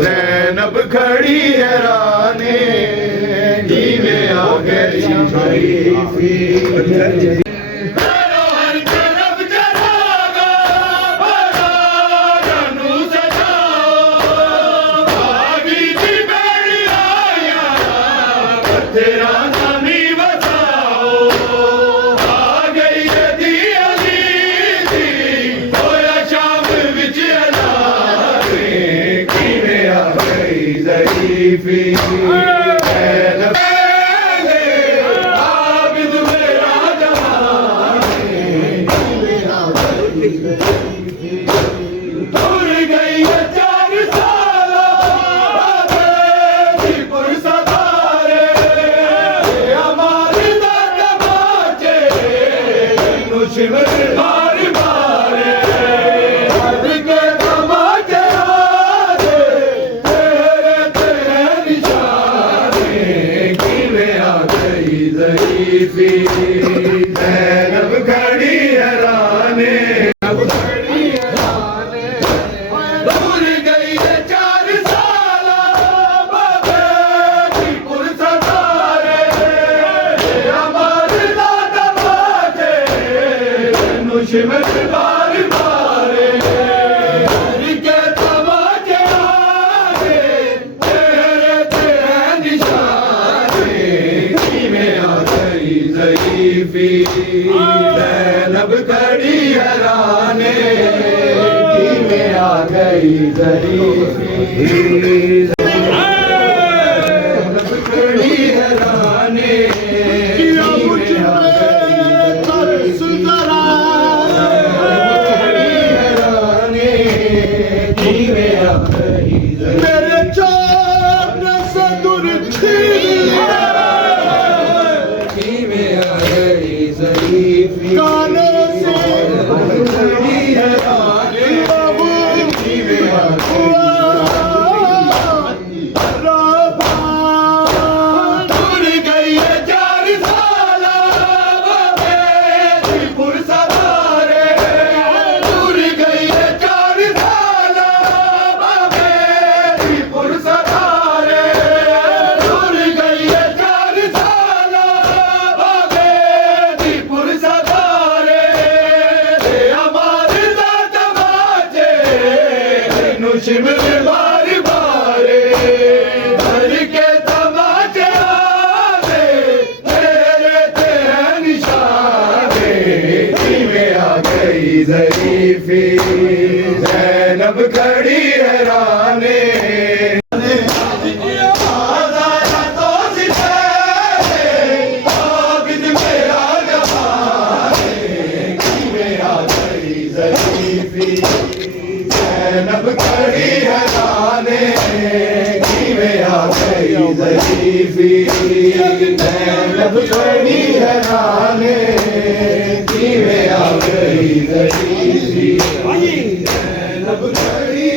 ज़ैनब खड़ी हैराने जीवे आ गई ज़रीफ़ी हर तरफ जलागा बाज़ारां सजाओ भाभी दी बेड़ी आया तेरा नामी बसाओ आ गई दी अली दी होया शाम विच ज़रीफ़ी आबिद मेरा दूर गई 4 साल पुरसदारे हमारी दादा बाचे नुशिमर बार बारे ज़ैनब खड़ी हैराने दूर गई 4 साल बाबे पुरसदारे हमारे दादा बाजे नुशिमत बार बारे के तमाचे आगे तेरे तेरे निशाने में आ गई ज़रीफ़ी ज़ैनब खड़ी हैराने में आ गई ज़रीफ़ी ज़ैनब खड़ी हैराने मेरे चाँद से दूर गाने से खड़ी हैराने दूर गई 4 साल पुरसदारे दूर गई 4 साल पुरसदारे दूर गई 4 साल पुरसदारे हमारे दादा बाजे नुशिमर बार बारे घर के तमाचे आगे तेरे तेरे निशाने में आ गई ज़रीफ़ी ज़ैनब खड़ी हैराने ज़ैनब खड़ी हैराने में आ गई ज़रीफ़ी ज़ैनब खड़ी हैराने में आ गई ज़रीफ़ी ज़ैनब खड़ी